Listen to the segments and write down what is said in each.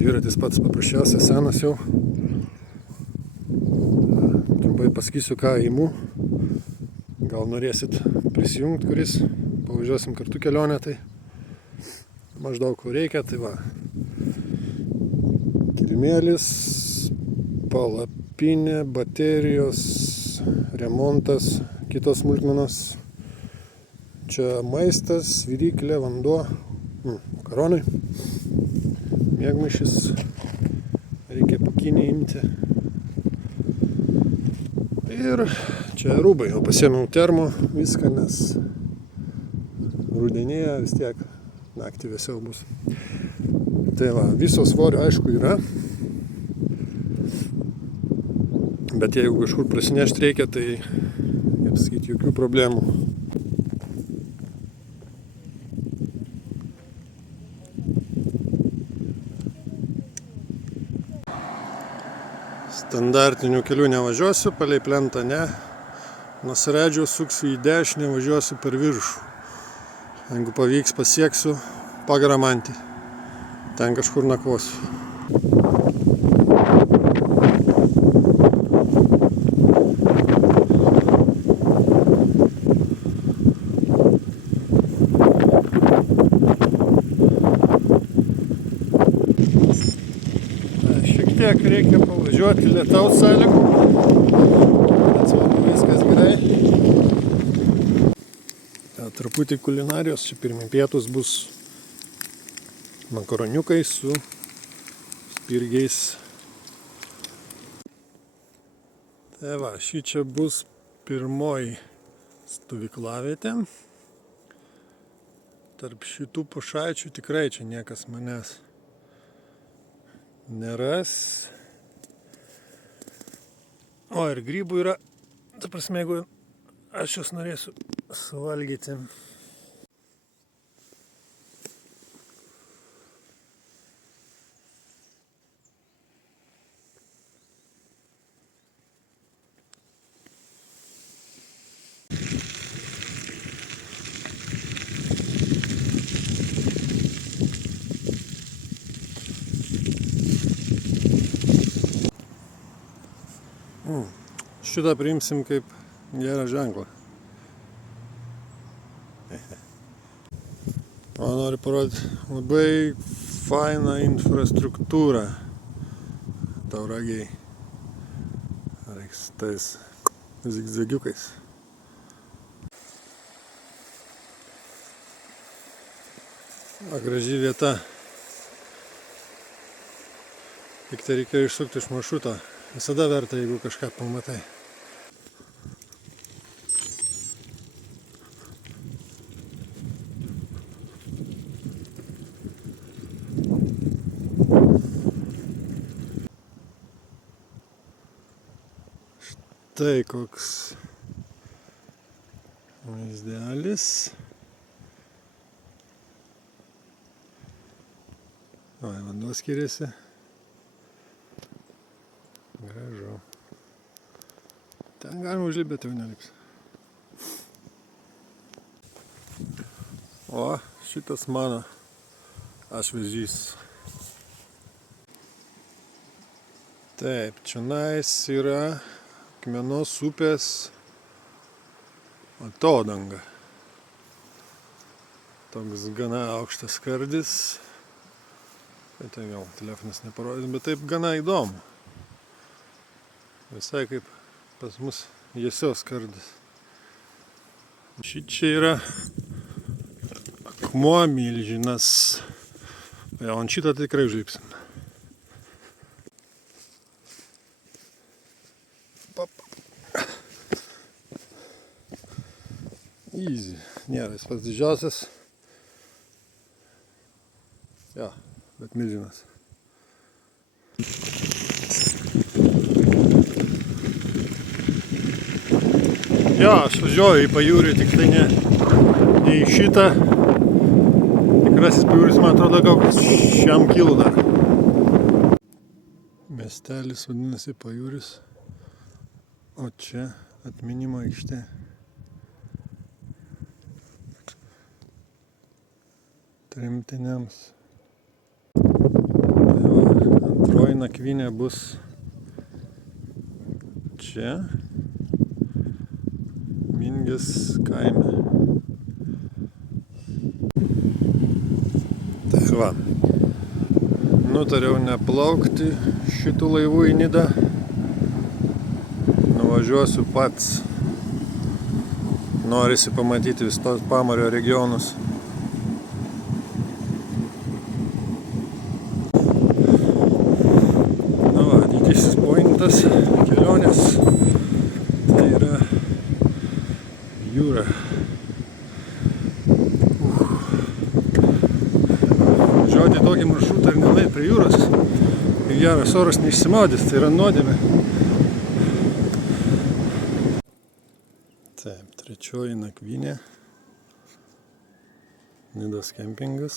Dviratis pats paprasčiausias, senas jau. Trumpai pasakysiu, ką imu. Gal norėsit prisijungti, kuris pavažiuosim kartu kelionę, tai maždaug ko reikia, tai va. Kilimėlis, palapinė, baterijos, remontas, kitos smulkmenos. Čia maistas, viryklė, vanduo, makaronai, miegmaišis, reikia pukinį imti. Ir čia rūbai, jau pasiėmiau termo, viską, nes rudenėje vis tiek naktį vėsiau bus. Tai va, viso svorio aišku yra, bet jeigu kažkur prasinešti reikia, tai, kaip sakyti, jokių problemų. Standartinių kelių nevažiuosiu, palei plentą ne. Nuo Seredžio suksiu į dešinę, važiuosiu per viršų. Jeigu pavyks, pasieksiu Pagaramantį. Ten kažkur nakvosiu. Šiek tiek reikia pavažiuoti lietaus sąlygų, bet svarbu, viskas gerai. Truputį kulinarijos, čia pirmi pietus bus makaroniukai su spirgiais. Tai va, ši čia bus pirmoji stovyklavietė. Tarp šitų pušaičių tikrai čia niekas manęs neras. O ir grybų yra, ta prasme, jeigu aš juos norėsiu suvalgyti. Šitą priimsim kaip gerą ženklą. O noriu parodyti labai fainą infrastruktūrą Tauragėj. Reiks tais zigzagiukais. Graži vieta. Tik tai reikėjo išsukti iš maršruto. Visada verta, jeigu kažką pamatai. Štai koks vaizdelis. O, vanduo skiriasi. Gražu. Ten galima užlipti, bet jau nelips. O, šitas mano ašvežys. Taip, čionais yra Akmenos upės atodanga. Toks gana aukštas skardis. Tai gal telefonas neparodys, bet taip gana įdomu. Visai kaip pas mus Jiesios skardis. Šičia yra akmuo milžinas. O ant šitą tikrai užlipsim. Easy. Nėra jis pats didžiausias. Ja, bet milžinas. Jo, aš važiuoju į pajūrį, tik tai ne į šitą. Tikrasis pajūris, man atrodo, gal šiam kilu dar. Miestelis vadinasi Pajūris, o čia atminimo aikštė. Tremtiniams. Tai va. nakvynė bus čia, Mingės kaime. Tai va, nutariau neplaukti šitų laivų į Nidą. Nuvažiuosiu pats. Norisi pamatyti vis tos Pamario regionus. Na va, didysis pointas kelionės. Tai yra jūra. Važiuoti tokį maršrutą ir nelai prie jūros. Ir geras oras neišsimaudys, tai yra nuodėmė. Taip, trečioji nakvynė. Nidos kempingas.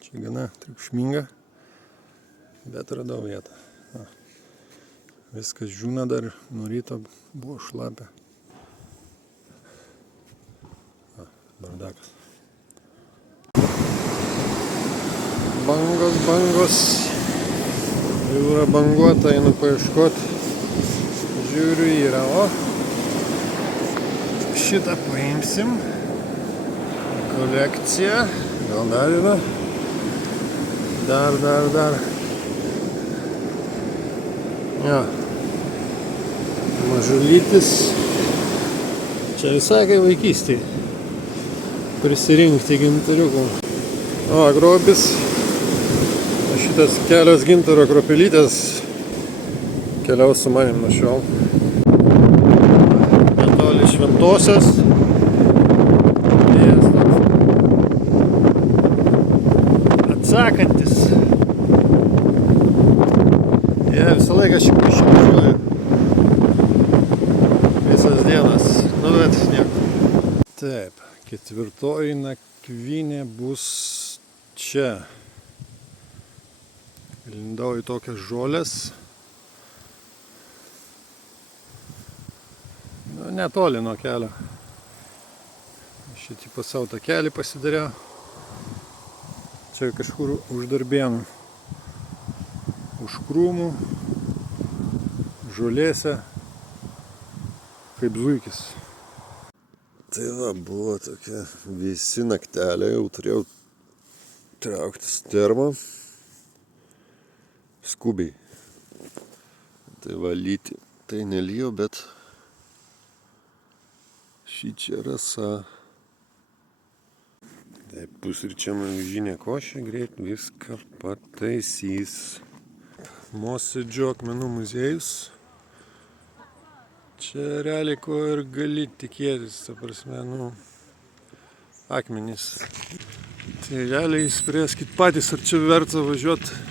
Čia gana triukšminga, bet radau vietą. Viskas džiūna dar, nuo ryto buvo šlapia. Bardakas. Bangos. Jūra banguota, einu paieškoti. Žiūriu, yra, o. Šitą paimsim. Kolekcija. Gal dar yra? Dar. Jo. Mažulytis. Čia visai kaip vaikystėje. Prisirinkti gintariukų. O, grobis. Šitas kelios gintaro kruopelytės keliaus su manim nuo šiol. Netoli Šventosios. Vėjas toks atsakantis. Jie visą laiką išvažiuoju. Visas dienas. Nu, bet nieko. Taip, ketvirtoji nakvynė bus čia. Lindau į tokias žolės. Nu, netoli nuo kelio. Šitį pasau tą kelį pasidariau. Čia kažkur už Darbėnų. Už krūmų. Žolėse. Kaip zuikis. Tai va, buvo tokia vėsi naktelė. Jau turėjau trauktis termą. Skubiai. Tai valyti. Tai nelijo, bet šį čia rasa. Taip, pusryčiam avižinė košė, greit viską pataisys. Mosėdžio akmenų muziejus. Čia realiai ko ir gali tikėtis, ta prasme, nu, akmenys. Tai realiai spręskit patys, ar čia verta važiuoti.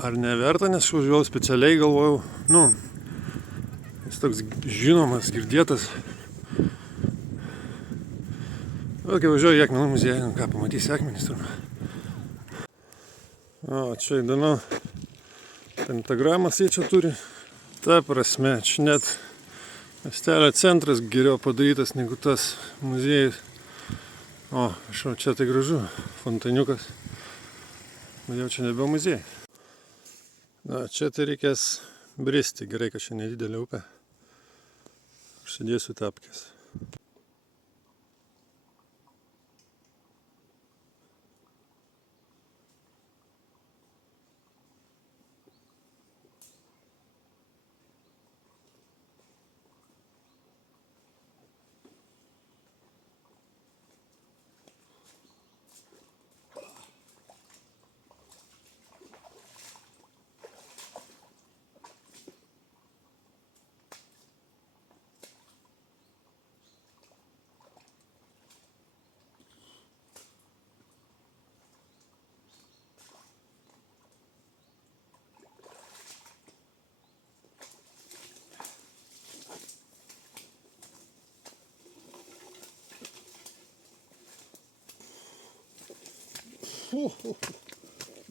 Ar neverta, nes važiuojau specialiai, galvojau, nu, jis toks žinomas, girdėtas. O, kai važiuoju į akmenų muziejų, nu ką, pamatysi akmenys turime. O, čia įdomu, pentagramas jie čia turi. Ta prasme, čia net miestelio centras geriau padarytas negu tas muziejus. O, čia tai gražu, fontaniukas. Bet jau čia nebe muziejai. Na, čia tai reikės bristi. Gerai, kad čia nedidelė upė. Užsidėsiu tapkės.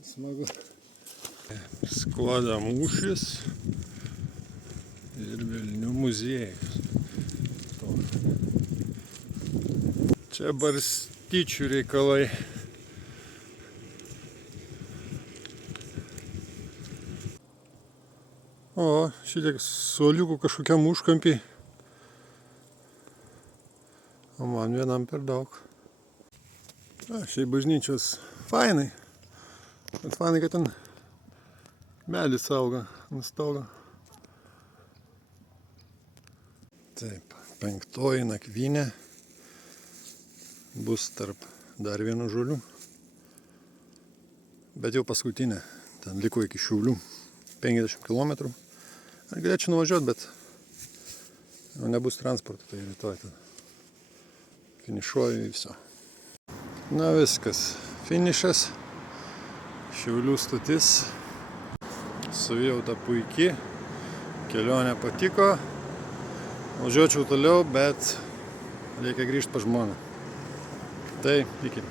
Smagu. Skuodo mūšis ir Velnių muziejus. Čia barstyčių reikalai. šitiek suoliukų kažkokiam užkampį. O man vienam per daug. Šiaip bažnyčios fainai. Bet fainai, kad ten medis auga ant stogo. Taip, 5. nakvynė bus tarp dar vienų žolių. Bet jau paskutinė. Ten liko iki Šiaulių 50 km. Aš galėčiau nuvažiuoti, bet jau nebus transporto, tai rytoj ten finišuoju į viso. Na viskas, finišas. Šiaulių stotis. Savijauta puikiai. Kelionė patiko. Važiuočiau toliau, bet reikia grįžti pas žmoną. Tai iki.